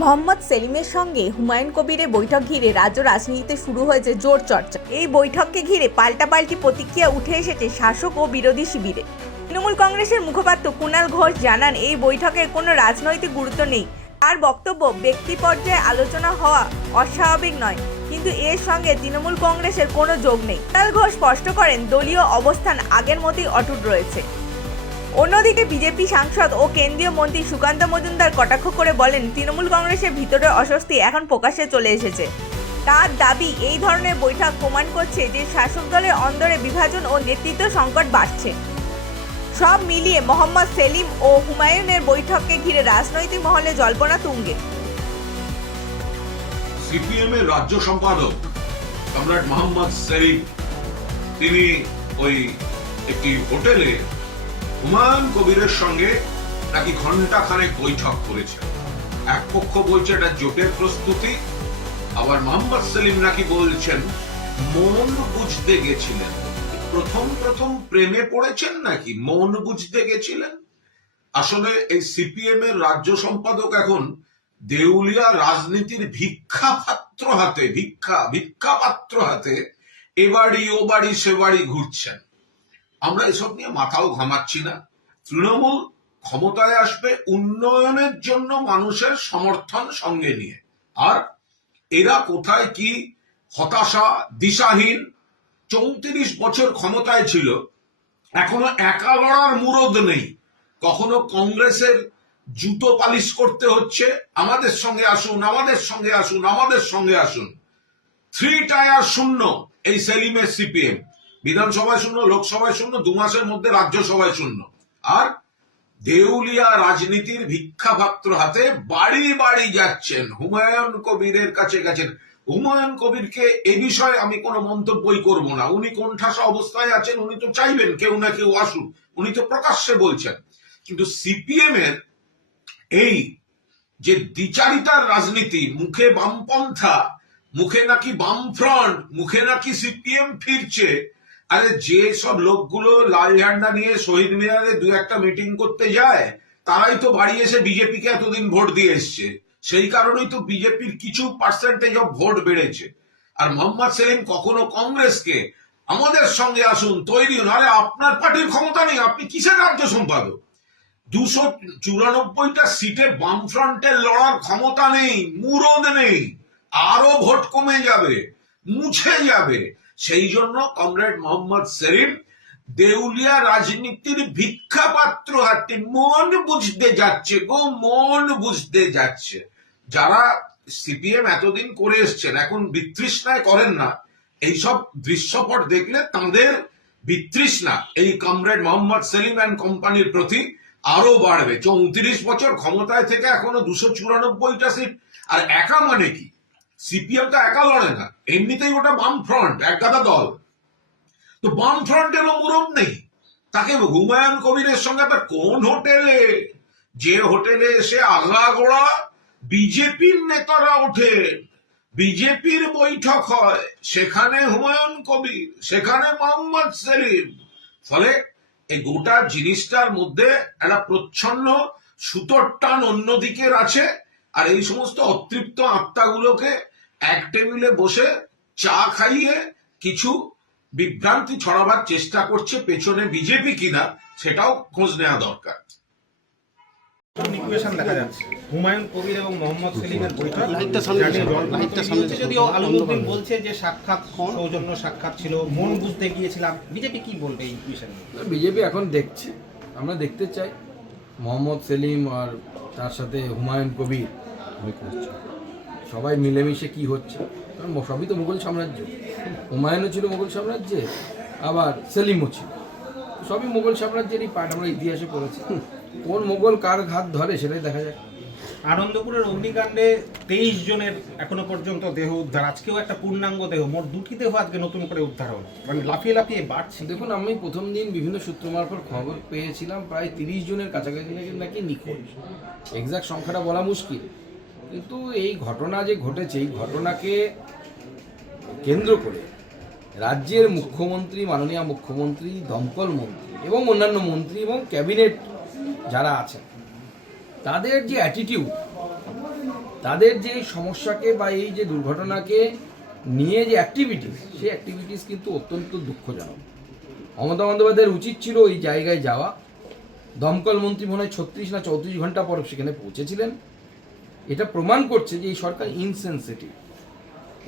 মোহাম্মদ সেলিমের সঙ্গে হুমায়ুন কবিরের বৈঠক ঘিরে রাজ্য রাজনীতিতে শুরু হয়েছে জোর চর্চা। এই বৈঠককে ঘিরে পাল্টাপাল্টি প্রতিক্রিয়া উঠে এসেছে শাসক ও বিরোধী শিবিরে। তৃণমূল কংগ্রেসের মুখপাত্র কুণাল ঘোষ জানান, এই বৈঠকের কোনো রাজনৈতিক গুরুত্ব নেই। তার বক্তব্য, ব্যক্তি পর্যায়ে আলোচনা হওয়া অস্বাভাবিক নয়, কিন্তু এর সঙ্গে তৃণমূল কংগ্রেসের কোনো যোগ নেই। কুণাল ঘোষ স্পষ্ট করেন, দলীয় অবস্থান আগের মতোই অটুট রয়েছে। অন্যদিকে বিজেপি সাংসদ ও কেন্দ্রীয় মন্ত্রী সুকান্ত মজুমদার কটাক্ষ করে বলেন, তৃণমূল কংগ্রেসের ভিতরে অস্বস্তি এখন প্রকাশ্যে চলে এসেছে। তার দাবি, এই ধরনের বৈঠক প্রমাণ করছে যে শাসক দলের অন্দরে বিভাজন ও নেতৃত্ব সংকট বাড়ছে। সব মিলিয়ে মোহাম্মদ সেলিম ও হুমায়ুনের বৈঠককে ঘিরে রাজনৈতিক মহলে জল্পনা তুঙ্গে। সিপিএম এর রাজ্য সম্পাদক সম্রাট মোহাম্মদ সেলিম, তিনি ওই একটি হোটেলে হুমায়ুন কবিরের সঙ্গে নাকি ঘণ্টা খানেক বৈঠক করেছে? এক পক্ষ বলছে এটা জোটের প্রস্তুতি, আবার মোহাম্মদ সেলিম নাকি বলছেন, মন বুঝতে গেছিলেন। প্রথম প্রথম প্রেমে পড়েছেন নাকি? মন বুঝতে গেছিলেন? আসলে এই সিপিএম এর রাজ্য সম্পাদক এখন দেউলিয়া রাজনীতির ভিক্ষা পাত্র হাতে, ভিক্ষা ভিক্ষা পাত্র হাতে, এ বাড়ি, ও বাড়ি, সে বাড়ি ঘুরছেন। আমরা এসব নিয়ে মাথাও ঘামাচ্ছি না। তৃণমূল ক্ষমতায় আসবে উন্নয়নের জন্য মানুষের সমর্থন সঙ্গে নিয়ে। আর এরা কোথায় কি হতাশা, দিশাহীন, চৌত্রিশ বছর ক্ষমতায় ছিল, এখনও একা লড়ার মুরদ নেই। কখনো কংগ্রেসের জুতো পালিশ করতে হচ্ছে, আমাদের সঙ্গে আসুন, আমাদের সঙ্গে আসুন, আমাদের সঙ্গে আসুন। থ্রি টায়ার শূন্য, এই সেলিমের সিপিএম। বিধানসভায় শূন্য, লোকসভায় শূন্য, দু মাসের মধ্যে রাজ্যসভায় শূন্য। আর দেউলিয়া রাজনীতির ভিক্ষাপাত্র হাতে বাড়ি বাড়ি যাচ্ছেন। হুমায়ুন কবিরের কাছে গেছেন। হুমায়ুন কবিরকে এ বিষয়ে আমি কোনো মন্তব্যই করব না। উনি কোণঠাসা অবস্থায় আছেন, উনি তো চাইবেন কেউ না কেউ আসুক। উনি তো প্রকাশ্যে বলছেন। কিন্তু সিপিএম এর এই যে দ্বিচারিতার রাজনীতি, মুখে বামপন্থা, মুখে নাকি বামফ্রন্ট, মুখে নাকি সিপিএম ফিরছে আরে যে সব লোকগুলো লাল ঝান্ডা নিয়ে শহীদ মিনারে দু একটা মিটিং করতে যায়, তারাই তো বাড়ি এসে বিজেপিকে এতদিন ভোট দিয়ে এসছে। সেই কারণেই তো বিজেপির কিছু পার্সেন্টেজ অফ ভোট বেড়েছে। আর মোহাম্মদ সেলিম কখনো কংগ্রেসকে আমাদের সঙ্গে আসুন, তৈরি হন। আরে আপনার পার্টির ক্ষমতা নেই, আপনি কিসের রাজ্য সম্পাদক? দুশো চুরানব্বইটা সিটে বামফ্রন্টের লড়ার ক্ষমতা নেই, মুরদ নেই। আরও ভোট কমে যাবে, মুছে যাবে। সেই জন্য কমরেড মোহাম্মদ সেলিম দেউলিয়া রাজনীতির ভিক্ষা পাত্র হাতে মন বুঝতে যাচ্ছে গো, মন বুঝতে যাচ্ছে। যারা সিপিএম এতদিন করে এসছেন, এখন বিতৃষ্ণায় করেন না। এইসব দৃশ্যপট দেখলে তাদের বিতৃষ্ণা। এই কমরেড মোহাম্মদ সেলিম অ্যান্ড কোম্পানির প্রতি আরও বাড়বে। চৌত্রিশ বছর ক্ষমতায় থেকে এখনও দুশো চুরানব্বইটা সিট। আর একা মানে কি? সিপিএম তো একা লড়ে না। এমনিতেই ওটা বাম ফ্রন্ট এক গাদা দল। তো বাম ফ্রন্টেরও মুরব নেই। তাকে হুমায়ুন কবিরের সঙ্গে একটা কোন হোটেলে? যে হোটেলে এসে আগাগোড়া বিজেপির নেতারা ওঠে। বিজেপির বৈঠক হয়। সেখানে হুমায়ুন কবির, সেখানে মোহাম্মদ সেলিম। ফলে এই গোটা জিনিসটার মধ্যে একটা প্রচ্ছন্ন সুতোর টান অন্যদিকের আছে। আর এই সমস্ত অতৃপ্ত আত্মাগুলোকে এক টেবিলে বসে চা খাইয়ে কিছু বিভ্রান্তি ছড়াবার চেষ্টা করছে পেছনে বিজেপি কিনা সেটাও খোঁজ নেওয়া দরকার। ইকুয়েশন দেখা যাচ্ছে। হুমায়ুন কবির এবং মোহাম্মদ সেলিমের বৈঠক। লাইটটা সামনে জানিয়ে এসো, জল্পনা লাইটটা তৈরি সামনে হচ্ছে, এসো। যদিও বন্ধ বলছে যে সাক্ষাৎ সৌজন্য সাক্ষাৎ ছিল। মন বুঝতে গিয়েছিলাম। বিজেপি কি বলবে এই ইকুয়েশন বিজেপি এখন দেখছে। আমরা দেখতে চাই। মোহাম্মদ সেলিম আর তার সাথে হুমায়ুন কবির। সবাই মিলেমিশে কি হচ্ছে? কারণ সবই তো মুঘল সাম্রাজ্য। হুমায়ুনও ছিল মুঘল সাম্রাজ্যে আবার সেলিমও ছিল। সবই মুঘল সাম্রাজ্যেরই পার্ট আমরা ইতিহাসে পড়েছি। কোন মোগল কার ঘাত ধরে সেটাই দেখা যায় আনন্দপুরের অগ্নিকাণ্ডে তেইশ জনের এখনও পর্যন্ত দেহ উদ্ধার। আজকেও একটা পূর্ণাঙ্গ দেহ। মোট দুটি দেহ আজকে নতুন করে উদ্ধার হলো। মানে লাফিয়ে লাফিয়ে বাড়ছে। দেখুন আমি প্রথম দিন বিভিন্ন সূত্র মারফত খবর পেয়েছিলাম প্রায় তিরিশ জনের কাছাকাছি নাকি নিখোঁজ। এক্সাক্ট সংখ্যাটা বলা মুশকিল। কিন্তু এই ঘটনা যে ঘটেছে, এই ঘটনাকে কেন্দ্র করে রাজ্যের মুখ্যমন্ত্রী, মাননীয় মুখ্যমন্ত্রী, দমকল মন্ত্রী এবং অন্যান্য মন্ত্রী এবং ক্যাবিনেট যারা আছেন, তাদের যে অ্যাটিটিউড তাদের যে সমস্যাকে বা এই যে দুর্ঘটনাকে নিয়ে যে অ্যাক্টিভিটিস সেই অ্যাক্টিভিটিস কিন্তু অত্যন্ত দুঃখজনক। মমতা বন্দ্যোপাধ্যায়ের উচিত ছিল ওই জায়গায় যাওয়া। দমকল মন্ত্রী মনে হয় ছত্রিশ না চৌত্রিশ ঘণ্টা পর সেখানে পৌঁছেছিলেন। এটা প্রমাণ করছে যে এই সরকার ইনসেন্সিটিভ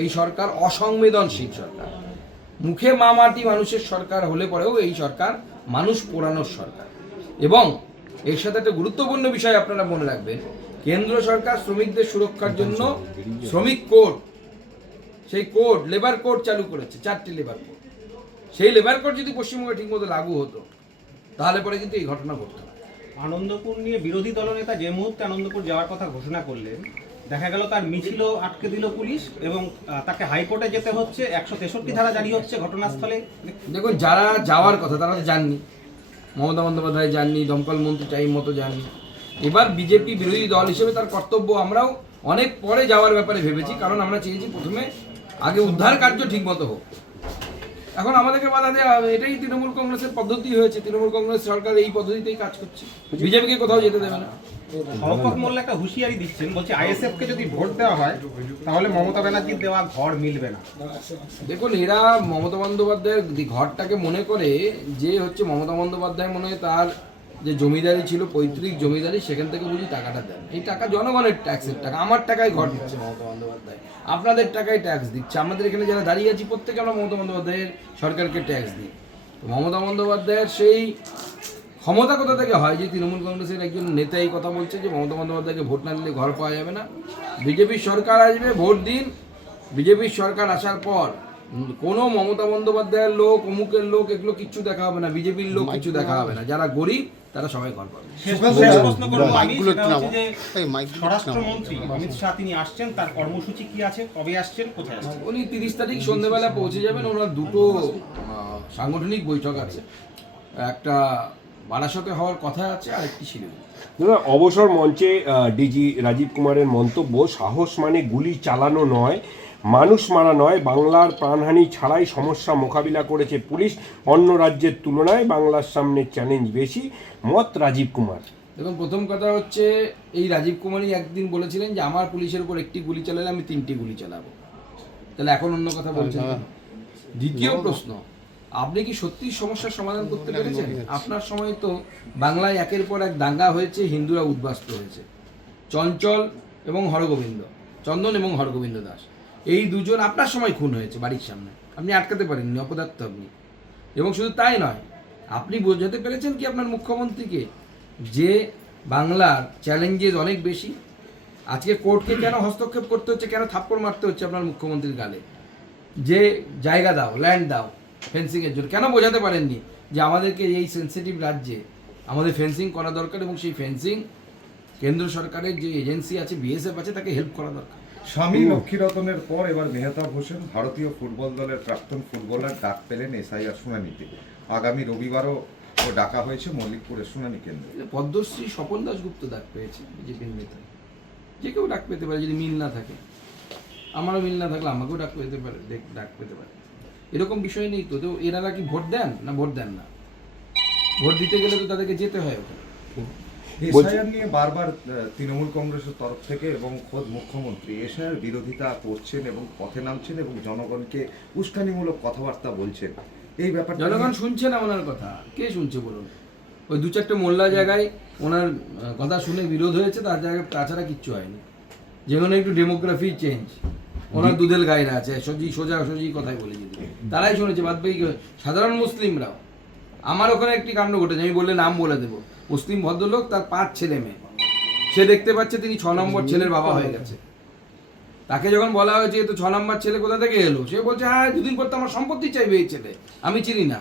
এই সরকার অসংবেদনশীল সরকার। মুখে মামাটি মানুষের সরকার হলে পরেও এই সরকার মানুষ পোড়ানোর সরকার। এবং এর সাথে একটা গুরুত্বপূর্ণ বিষয় আপনারা মনে রাখবেন, কেন্দ্র সরকার শ্রমিকদের সুরক্ষার জন্য শ্রমিক কোড, সেই কোড লেবার কোড চালু করেছে, চারটি লেবার কোড। সেই লেবার কোড যদি পশ্চিমবঙ্গে ঠিকমতো লাগু হতো, তাহলে পরে কিন্তু এই ঘটনা ঘটতো আনন্দপুর নিয়ে বিরোধী দলনেতা যে মুহূর্তে আনন্দপুর যাওয়ার কথা ঘোষণা করলেন, দেখা গেল তার মিছিলও আটকে দিল পুলিশ এবং তাকে হাইকোর্টে যেতে হচ্ছে। একশো তেষট্টি ধারা জারি হচ্ছে ঘটনাস্থলে। দেখুন, যারা যাওয়ার কথা, তারা তো যাননি মমতা বন্দ্যোপাধ্যায় যাননি দমকল মন্ত্রী টাইম মতো যাননি এবার বিজেপি বিরোধী দল হিসেবে তার কর্তব্য আমরাও অনেক পরে যাওয়ার ব্যাপারে ভেবেছি, কারণ আমরা চেয়েছি প্রথমে আগে উদ্ধার কার্য ঠিক মতো হোক। এখন আমাদেরকে বাধা দেওয়া হবে। এটাই তৃণমূল কংগ্রেসের পদ্ধতি হয়েছে। তৃণমূল কংগ্রেস সরকার এই পদ্ধতিতেই কাজ করছে। বিজেপিকে কোথাও যেতে দেবে না। শওকত মোল্লা একটা হুঁশিয়ারি দিচ্ছেন বলছে আইএসএফ কে যদি ভোট দেওয়া হয় তাহলে মমতা ব্যানার্জির দেওয়া ঘর মিলবে না। দেখুন এরা মমতা বন্দ্যোপাধ্যায়ের ঘরটাকে মনে করে যে হচ্ছে মমতা বন্দ্যোপাধ্যায় মনে হয় তার যে জমিদারি ছিল, পৈতৃক জমিদারি, সেখান থেকে বুঝি টাকাটা দেন। এই টাকা জনগণের ট্যাক্সের টাকা, আমার টাকায় ঘর দিচ্ছে মমতা বন্দ্যোপাধ্যায়। আপনাদের টাকায় ট্যাক্স দিচ্ছে। আমাদের এখানে যারা দাঁড়িয়ে আছি, প্রত্যেকে আমরা মমতা বন্দ্যোপাধ্যায়ের সরকারকে ট্যাক্স দিই। মমতা বন্দ্যোপাধ্যায়ের সেই ক্ষমতা কোথা থেকে হয়? যে তৃণমূল কংগ্রেসের একজন নেতা এই কথা বলছে যে মমতা বন্দ্যোপাধ্যায়কে ভোট না দিলে ঘর পাওয়া যাবে না। বিজেপির সরকার আসবে ভোট দিন। বিজেপির সরকার আসার পর কোনো মমতা বন্দ্যোপাধ্যায়ের লোক অমুকের লোক এগুলো কিচ্ছু দেখা হবে না। বিজেপির লোক কিছু দেখা হবে না। যারা গরিব তারা সবাই ঘর পাবে। শেষ শেষ প্রশ্ন করব আমি মাইকগুলো সেটা একটু হচ্ছে যে নামাও। এই মাইকগুলো একটু স্বরাষ্ট্রমন্ত্রী অমিত শাহ তিনি আসছেন তার কর্মসূচি কি আছে কবে আসছেন কোথায় উনি তিরিশ তারিখ সন্ধ্যেবেলা পৌঁছে যাবেন ওনার দুটো আহ, সাংগঠনিক বৈঠক আছে। একটা বারাসতে হওয়ার কথা আছে আর একটি শিলিগুড়ি দাদা অবসর মঞ্চে ডিজি রাজীব কুমারের মন্তব্য সাহস মানে গুলি চালানো নয়। মানুষ মারা নয় বাংলার প্রাণহানি ছাড়াই সমস্যা মোকাবিলা করেছে পুলিশ। অন্য রাজ্যের তুলনায় বাংলার সামনে চ্যালেঞ্জ বেশি। মত রাজীব কুমার। দেখুন প্রথম কথা হচ্ছে এই রাজীব কুমারই একদিন বলেছিলেন যে আমার পুলিশের উপর একটি গুলি চালালে আমি তিনটি গুলি চালাবো। তাহলে এখন অন্য কথা বলছেন দ্বিতীয় প্রশ্ন আপনি কি সত্যি সমস্যার সমাধান করতে পেরেছেন? আপনার সময় তো বাংলায় একের পর এক দাঙ্গা হয়েছে হিন্দুরা উদ্বাস্ত হয়েছে। চঞ্চল এবং হরগোবিন্দ চন্দন এবং হরগোবিন্দ দাস। এই দুজন আপনার সময় খুন হয়েছে বাড়ির সামনে। আপনি আটকাতে পারেননি, অপদার্থ আপনি। এবং শুধু তাই নয়, আপনি বোঝাতে পেরেছেন কি আপনার মুখ্যমন্ত্রীকে যে বাংলার চ্যালেঞ্জেস অনেক বেশি, আজকে কোর্টকে কেন হস্তক্ষেপ করতে হচ্ছে, কেন থাপ্পড় মারতে হচ্ছে আপনার মুখ্যমন্ত্রীর গালে? যে জায়গা দাও ল্যান্ড দাও ফেন্সিংয়ের জন্য। কেন বোঝাতে পারেননি যে আমাদেরকে এই সেন্সিটিভ রাজ্যে আমাদের ফেন্সিং করা দরকার এবং সেই ফেন্সিং কেন্দ্র সরকারের যে এজেন্সি আছে বিএসএফ আছে, তাকে হেল্প করা দরকার? স্বামী লক্ষ্মীরতনের পর এবার মেহতাব হোসেন ভারতীয় ফুটবল দলের প্রাক্তন ফুটবলার ডাক পেলেন এসআইআর শুনানিতে। আগামী রবিবারও ডাকা হয়েছে মল্লিকপুরের শুনানি কেন্দ্রে। পদ্মশ্রী স্বপন দাসগুপ্ত ডাক পেয়েছে বিজেপির নেতা। যে কেউ ডাক পেতে পারে যদি মিল না থাকে। আমারও মিল না থাকলে আমাকেও ডাক পেতে পারে ডাক পেতে পারে। এরকম বিষয় নেই তো তো এনারা কি ভোট দেন না ভোট দেন না? ভোট দিতে গেলে তো তাদেরকে যেতে হয় ওখানে। এসআইআর নিয়ে বারবার তৃণমূল কংগ্রেসের তরফ থেকে এবং খোদ মুখ্যমন্ত্রী এসআইআর বিরোধিতা করছেন এবং পথে নামছেন এবং জনগণকে উস্কানিমূলক কথাবার্তা বলছেন। এই ব্যাপারটা জনগণ শুনছে না ওনার কথা? কে শুনছে বলুন? ওই দু চারটে মোল্লা জায়গায় ওনার কথা শুনে বিরোধ হয়েছে তার জায়গায় তাছাড়া কিচ্ছু হয়নি। যেখানে একটু ডেমোগ্রাফি চেঞ্জ ওনার দুধেল গায়েরা আছে সোজি সোজা সোজি কথাই বলে যদি তারাই শুনেছে বাদ বাকি সাধারণ মুসলিমরাও। আমার ওখানে একটি কাণ্ড ঘটেছে আমি বললে নাম বলে দেবো। মুসলিম ভদ্রলোক তার পাঁচ ছেলে মেয়ে। সে দেখতে পাচ্ছে তিনি ছ নম্বর ছেলের বাবা হয়ে গেছে। তাকে যখন বলা হয়েছে তো ছ নম্বর ছেলে কোথা থেকে এলো? সে বলছে হ্যাঁ দুদিন পর তো আমার সম্পত্তি চাইবে এই ছেলে। আমি চিনি না।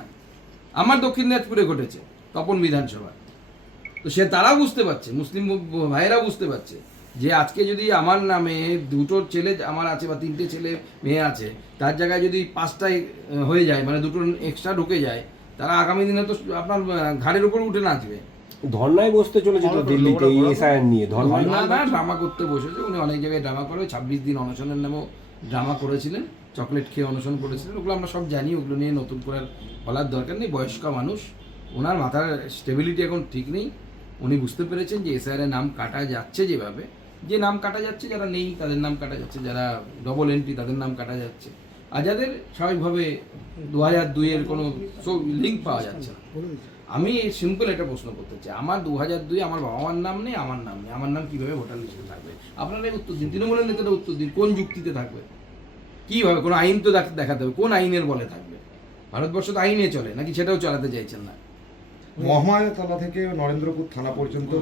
আমার দক্ষিণ দিনাজপুরে ঘটেছে তপন বিধানসভা তো সে তারাও বুঝতে পারছে মুসলিম ভাইয়েরা বুঝতে পারছে যে আজকে যদি আমার নামে দুটো ছেলে আমার আছে বা তিনটে ছেলে মেয়ে আছে তার জায়গায় যদি পাঁচটায় আহ, হয়ে যায় মানে দুটো এক্সট্রা ঢুকে যায় তারা আগামী দিনে তো আপনার ঘাড়ের উপর উঠে নাচবে। ধর্নায় বসতে চলেছে তো দিল্লিতে এই এসআইআর নিয়ে ধর্না ধর্না ড্রামা করতে বসেছে উনি অনেক জায়গায় ড্রামা করে ছাব্বিশ দিন অনশনের নামেও ড্রামা করেছিলেন চকলেট খেয়ে অনশন করেছিলেন ওগুলো আমরা সব জানি ওগুলো নিয়ে নতুন করে বলার দরকার নেই বয়স্ক মানুষ ওনার মাথার স্টেবিলিটি এখন ঠিক নেই উনি বুঝতে পেরেছেন যে এসআইআর নাম কাটা যাচ্ছে যেভাবে যে নাম কাটা যাচ্ছে যারা নেই তাদের নাম কাটা যাচ্ছে যারা ডবল এন্ট্রি তাদের নাম কাটা যাচ্ছে আর যাদের স্বাভাবিকভাবে দু হাজার দুইয়ের কোনো লিঙ্ক পাওয়া যাচ্ছে না। আমি সিম্পল একটা প্রশ্ন করতে চাই। আমার দু হাজার দুই আমার বাবা মার নাম নেই আমার নাম নেই। আমার নাম কীভাবে ভোটার লিস্টে থাকবে? আপনারাই উত্তর দিন তৃণমূলের নেতারা উত্তর দিন কোন যুক্তিতে থাকবে? কীভাবে কোনো আইন তো দেখ- দেখাতে হবে কোন আইনের বলে থাকবে? ভারতবর্ষ তো আইনে চলে নাকি সেটাও চালাতে চাইছেন না? মহামায়া তলা থেকে নরেন্দ্রপুর থানা পর্যন্ত